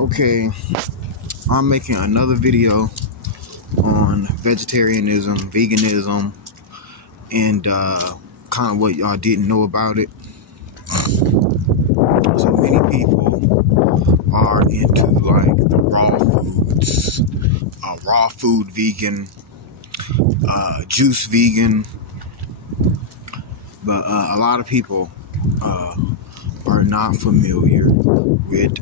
Okay, I'm making another video on vegetarianism, veganism, and kind of what y'all didn't know about it. So many people are into like the raw foods, raw food vegan, juice vegan, but a lot of people are not familiar with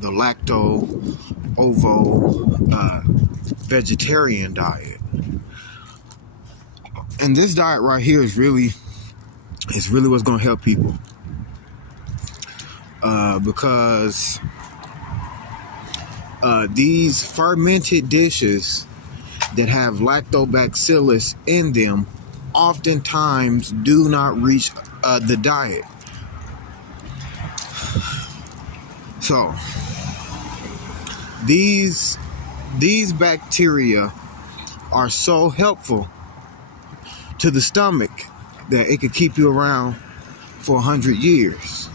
the Lacto-Ovo-Vegetarian diet. And this diet right here is really what's going to help people. Because these fermented dishes that have lactobacillus in them oftentimes do not reach the diet. So these bacteria are so helpful to the stomach that it could keep you around for 100 years,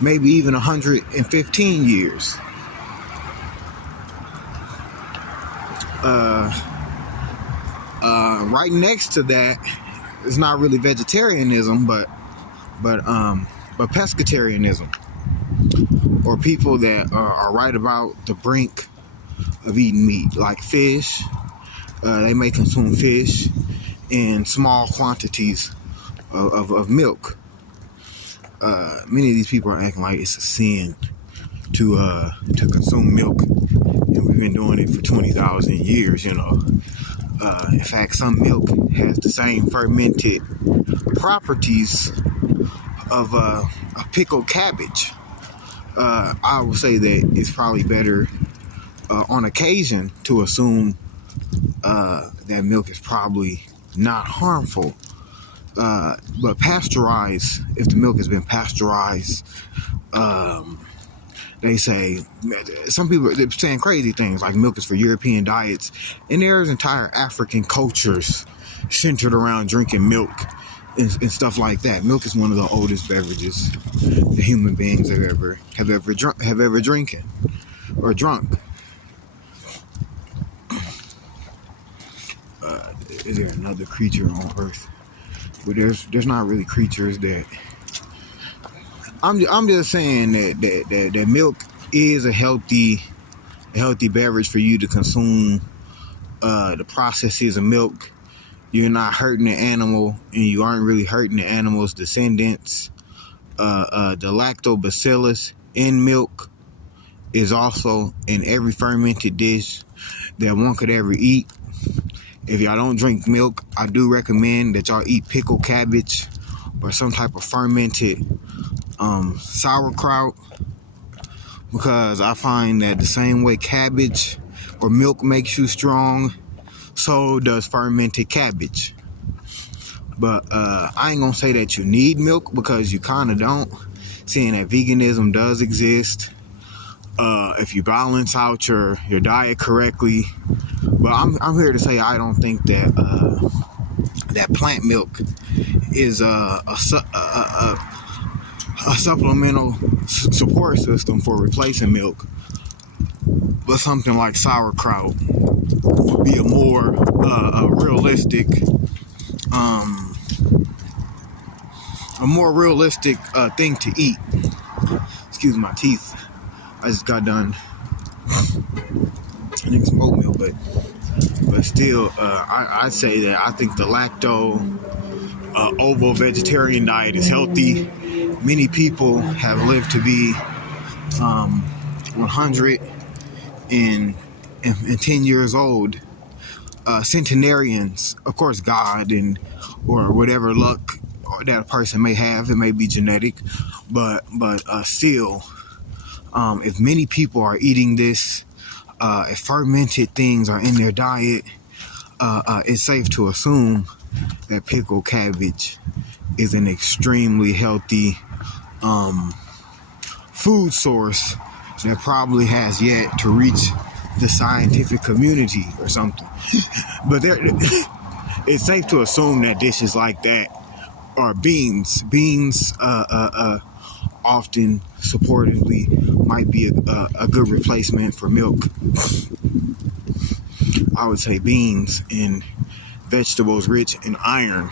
maybe even 115 years. Right next to that, it's not really vegetarianism, but pescatarianism, or people that are right about the brink of eating meat, like fish. They may consume fish in small quantities of milk. Many of these people are acting like it's a sin to consume milk, and we've been doing it for 20,000 years, in fact, some milk has the same fermented properties of pickled cabbage. I would say that it's probably better on occasion to assume that milk is probably not harmful. But pasteurized, if the milk has been pasteurized, they say, some people are saying crazy things like milk is for European diets, and there's entire African cultures centered around drinking milk and stuff like that. Milk is one of the oldest beverages that human beings have ever drinking or drunk. Is there another creature on Earth? But there's not really creatures that. I'm just saying that milk is a healthy beverage for you to consume. The processes of milk, you're not hurting the animal, and you aren't really hurting the animal's descendants. The lactobacillus in milk is also in every fermented dish that one could ever eat. If y'all don't drink milk, I do recommend that y'all eat pickled cabbage or some type of fermented sauerkraut, because I find that the same way cabbage or milk makes you strong, so does fermented cabbage. But I ain't gonna say that you need milk, because you kind of don't, seeing that veganism does exist if you balance out your diet correctly. But I'm here to say I don't think that that plant milk is a supplemental support system for replacing milk. But something like sauerkraut would be a more realistic thing to eat. Excuse my teeth. I just got done drinking some oatmeal, but still, I'd say that I think the Lacto-Ovo-Vegetarian diet is healthy. Many people have lived to be 110 years old. Centenarians, of course, God or whatever luck that a person may have, it may be genetic, but still, if many people are eating this, if fermented things are in their diet, it's safe to assume that pickled cabbage is an extremely healthy food source that probably has yet to reach the scientific community or something. But it's safe to assume that dishes like that, or beans often supportively might be a good replacement for milk. I would say beans and vegetables rich in iron.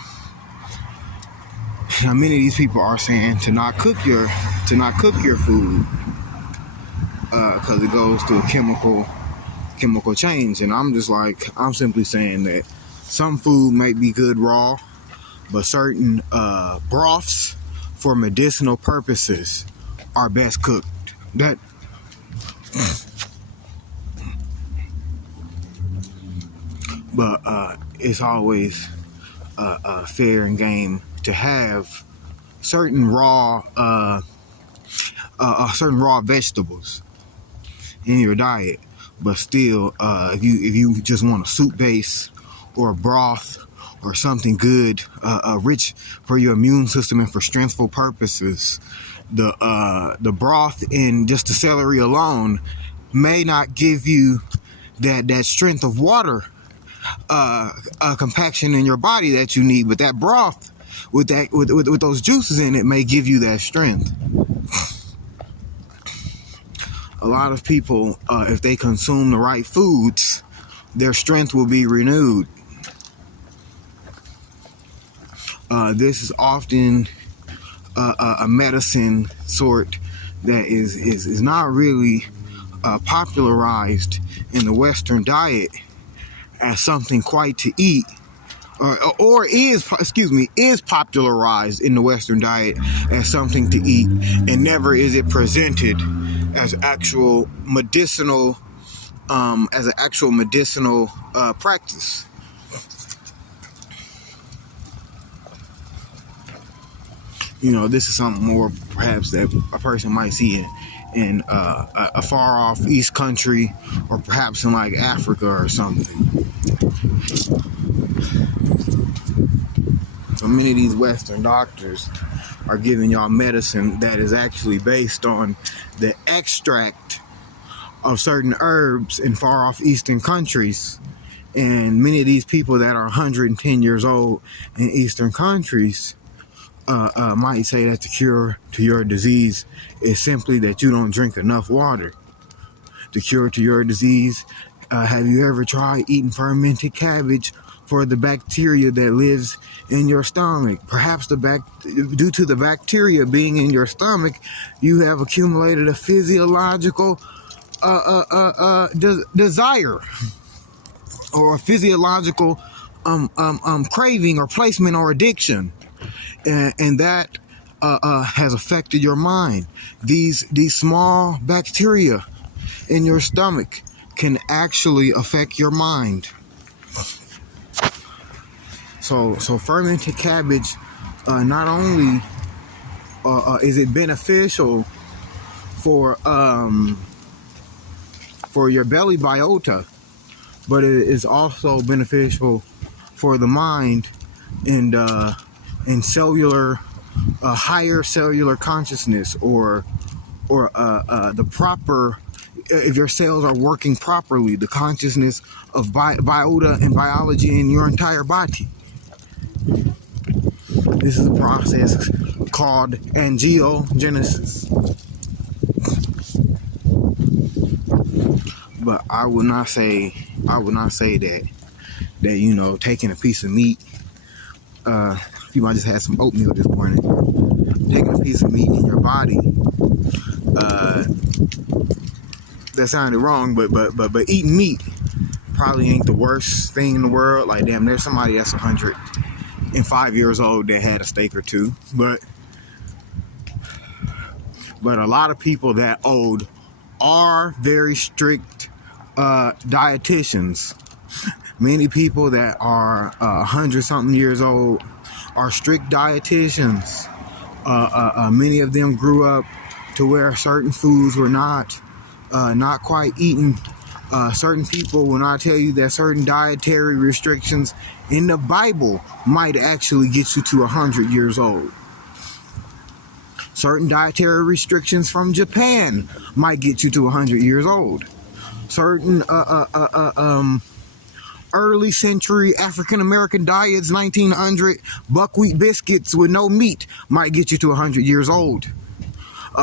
Now, many of these people are saying to not cook your food because it goes through a chemical change, and I'm simply saying that some food may be good raw, but certain broths for medicinal purposes are best cooked. But it's always fair and game to have certain raw vegetables in your diet. But still, if you just want a soup base or a broth or something good, rich for your immune system and for strengthful purposes, the broth in just the celery alone may not give you that strength of water compaction in your body that you need, but that broth with those juices in it may give you that strength. A lot of people, if they consume the right foods, their strength will be renewed. This is often a medicine sort that is not really popularized in the Western diet as something quite to eat, or is popularized in the Western diet as something to eat, and never is it presented as actual medicinal practice. This is something more perhaps that a person might see in a far off East country, or perhaps in like Africa or something. So many of these Western doctors are giving y'all medicine that is actually based on the extract of certain herbs in far off Eastern countries. And many of these people that are 110 years old in Eastern countries might say that the cure to your disease is simply that you don't drink enough water. The cure to your disease, have you ever tried eating fermented cabbage for the bacteria that lives in your stomach? Perhaps due to the bacteria being in your stomach, you have accumulated a physiological desire or a physiological craving or placement or addiction. And that has affected your mind. These small bacteria in your stomach can actually affect your mind. So fermented cabbage, not only is it beneficial for your belly biota, but it is also beneficial for the mind and cellular, higher cellular consciousness, or the proper, if your cells are working properly, the consciousness of biota and biology in your entire body. This is a process called angiogenesis. But I would not say that taking a piece of meat. You might just had some oatmeal this morning. Taking a piece of meat in your body. That sounded wrong, but eating meat probably ain't the worst thing in the world. Like, damn, there's somebody that's 105 years old that had a steak or two. But a lot of people that old are very strict dietitians. Many people that are 100-something years old are strict dietitians. Many of them grew up to where certain foods were not quite eaten. Certain people will not tell you that certain dietary restrictions in the Bible might actually get you to 100 years old. Certain dietary restrictions from Japan might get you to 100 years old. Certain early century African American diets, 1900 buckwheat biscuits with no meat, might get you to 100 years old.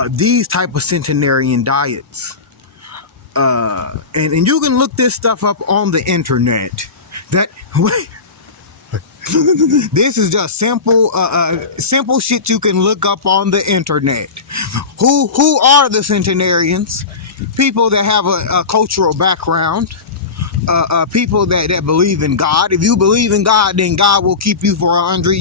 these type of centenarian diets. And you can look this stuff up on the internet. That this is just simple shit you can look up on the internet. Who are the centenarians? People that have a cultural background. People that believe in God. If you believe in God, then God will keep you for 100